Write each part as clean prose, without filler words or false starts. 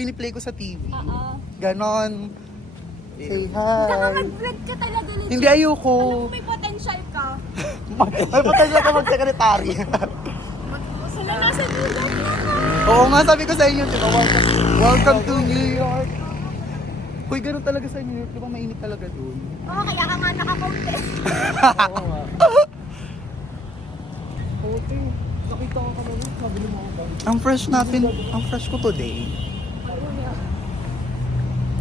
piniplay ko sa TV. Oo. Ganon. Say hi. Mag-vlog ka talaga legit. Hindi, ayoko. Alam mo may potential ka. May potential ka mag-secretary. Sila nasa New York na ka. Oo nga, sabi ko sa inyo, diba? Welcome to New York. Uy, ganun talaga sa New York. Diba mainit talaga dun? Oo, kaya ka nga naka-coat eh. Oo nga. Okay. Nakita ko ka naman. Mabili mo ako ba? Ang fresh natin, ang fresh ko today.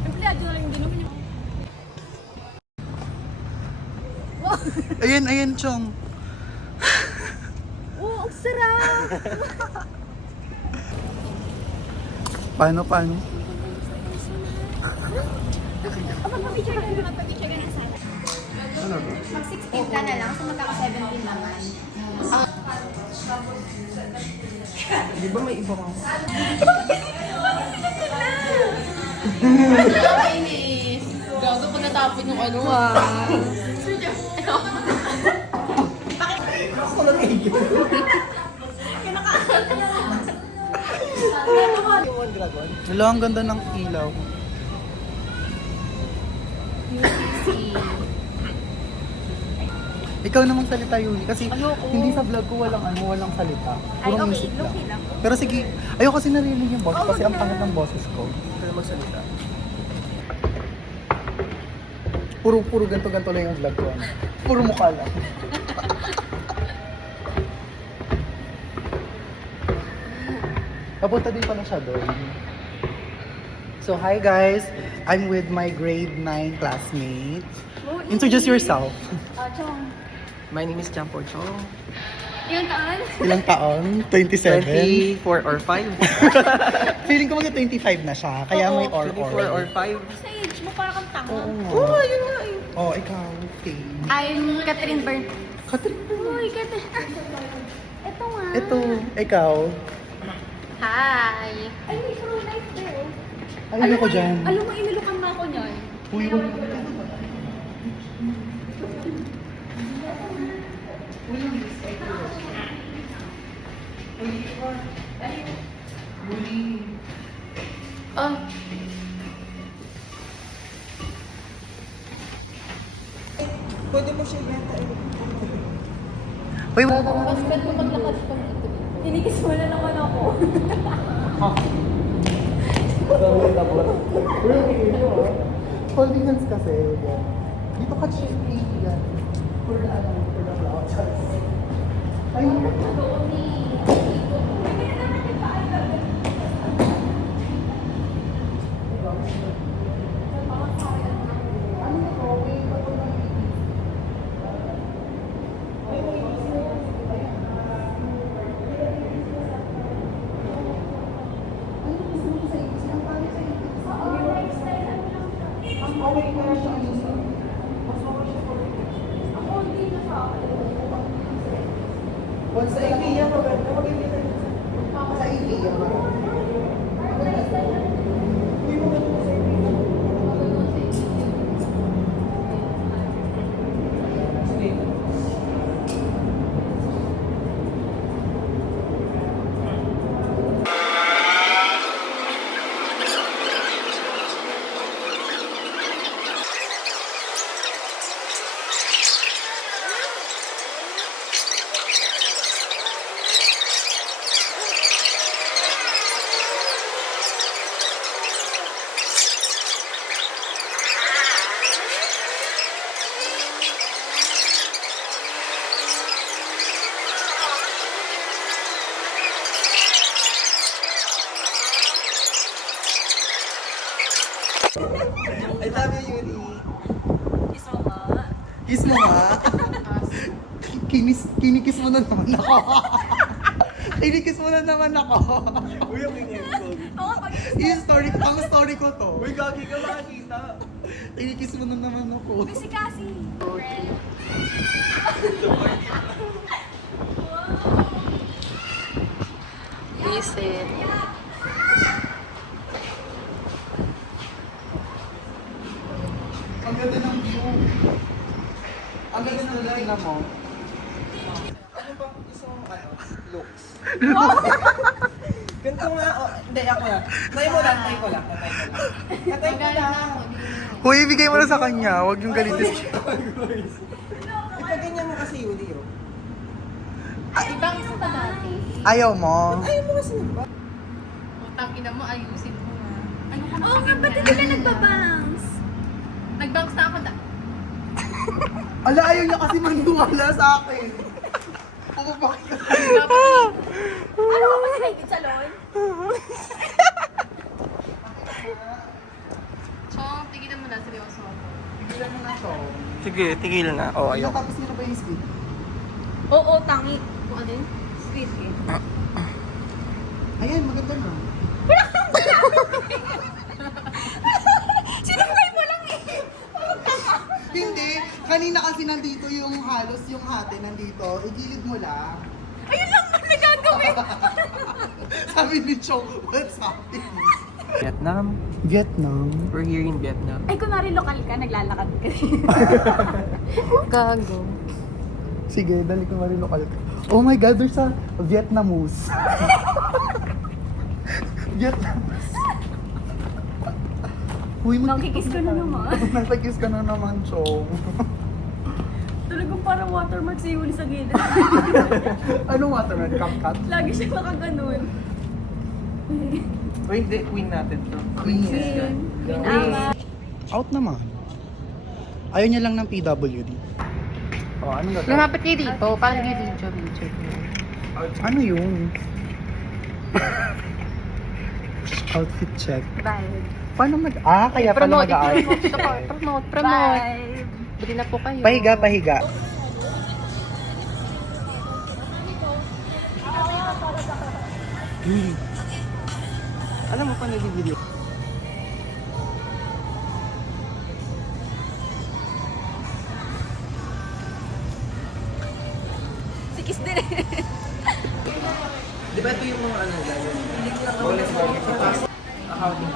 Empleyado na lang din naman yung... Ayan, Chong. Oo, ang sarap! Paano? Magpapicture ka na, magpapicture ka na sana. Ano ba? Mag-16 ka na lang, so magkaka-17 naman. Di ba may iba ka? Kainis! Gago ko natapon yung ano Ako lang iyo. Wala, ang ganda ng ilaw. UCC. Ikaw namang salita, Yuli. Kasi Ayoko. hindi sa vlog ko walang salita. Ay, Puro okay. music lang. Okay lang. Pero sige, ayoko kasi narinig yung boses Oh, kasi wag ang na. pangit ng boses ko. Kaya magsalita. Puro ganto-ganto lang yung vlog ko. Ano? Puro mukha lang. Papunta din pala siya doon. So, hi guys! I'm with my grade 9 classmates. Introduce yourself. Chong. My name is Champo Chong. Yung taan? Ilang taon? 27? 24 or 5. Feeling ko mag-25 na siya, kaya Oo, may or. 24 or 5. Sa age mo, parang kang tanga. Oo nga. Oo, yun nga eh. Oh, ikaw. Okay. I'm Catherine Bern. Catherine. Uy, Catherine. Ito nga. Ito, ikaw. Hi. Ay, may true life there. Ay, ano ko dyan? Alam mo, inilukan na ako niyan. Uy, yung... Oh. Pwede mo siya ibenta eh. Uy, Mas bad ko paglakad pa dito. Tinikis mo na naman ako. holding hands kasi. Yan. Dito ka chill. Yan. For the vlog. Ay, once sa IKEA, maganda mag-ibig sa IKEA. I love you, Yuri. Kiss mo nga. Kinikis mo na naman ako. Kinikis mo na naman ako. Uy, ang episode. Yung story ko to. Uy, gagi ka makakita. Kinikis mo na naman ako. Si Cassie. Listen. Ang ganda ng view. Ang ganda ng tingnan mo. Ano bang gusto mong looks? Ganito nga, oh, hindi ako na. Try ko lang. Natay ko lang. Huy, ibigay mo na sa kanya. Huwag yung galitin siya. Ipaganyan mo kasi Yuli, oh. Ibang isa pa dati. Ayaw mo. Ayaw mo kasi ba? Utang ina mo, ayusin mo nga. Ano ka Oo nga, ba't hindi ka nagbabangs? Nag-banks na ako Ala, ayaw niya kasi maniwala sa akin. Pumabak ka. Ano ka ba si David Salon? Chong, tigilan mo na, seryoso ako. Tigilan mo na siya. Sige, tigil na. Oh, Ayun, tapos nyo na ba yung speed? Oo, tangi. Kung ano yun? Sweet eh. Ayan, maganda na. Sinakay mo lang eh. Hindi. Kanina kasi nandito yung halos yung hati nandito. Igilid mo lang. Ayun lang ang nagagawin. Sabi ni Chong, what's happening? Vietnam. Vietnam. We're here in Vietnam. Ay, kunwari lokal ka, naglalakad ka. Gago. Sige, dali ko marinokal ka. Oh my God, there's a Vietnamese. Vietnamese. Uy, Nakikis ko na naman. Nagtagis ka na naman, Chong. Talagang parang watermark si Yuli sa gilid. Anong watermelon? Camcat? Lagi siya nakaganon. Wait, the queen natin to. Queen. Queen Ama. Out naman. Ayaw niya lang ng PWD. Oh, anong gagawin? Lumapit kayo dito, parang yung video. Ano yun? Outfit check. Bye. Paano kaya pala mag-outfit check. Promote. Bye. Bili na po kayo. Pahiga. Alam mo pa nag-video? Si Kiss din eh. Di ba ito yung mga ano gano'n? Bonus market sa past accounting.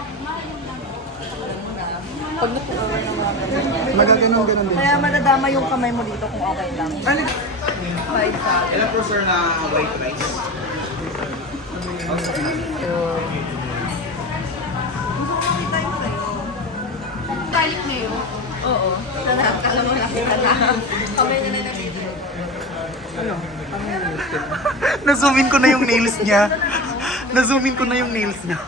Pag natuwa na mga Magaganon-ganon din. Kaya madadama yung kamay mo dito kung okay lang. Ano? Ilan po sir na white rice? Balik na yun. Oo. Sana, alam mo nakita na. Kamay na lang video. Ano? Ano yung listed? Na-zoomin ko na yung nails niya. Na-zoomin ko na yung nails niya.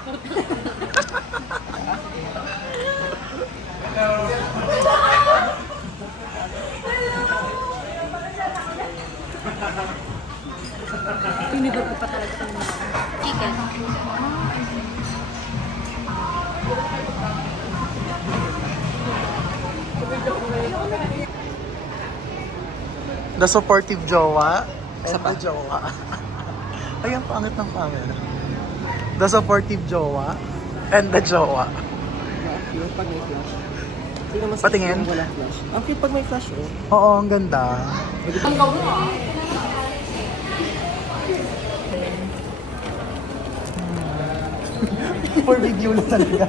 Tinidor ko pa talaga ito. Chicken. The supportive jowa. Isa And pa. the jowa. Ay, ang pangit ng camera. The supportive jowa. And the jowa. Cute pag may flash. Sino mas Patingin? cute yung walang flash? Ang cute pag may flash, oh. Oo, ang ganda. Ang gawa mo ah. For video na talaga.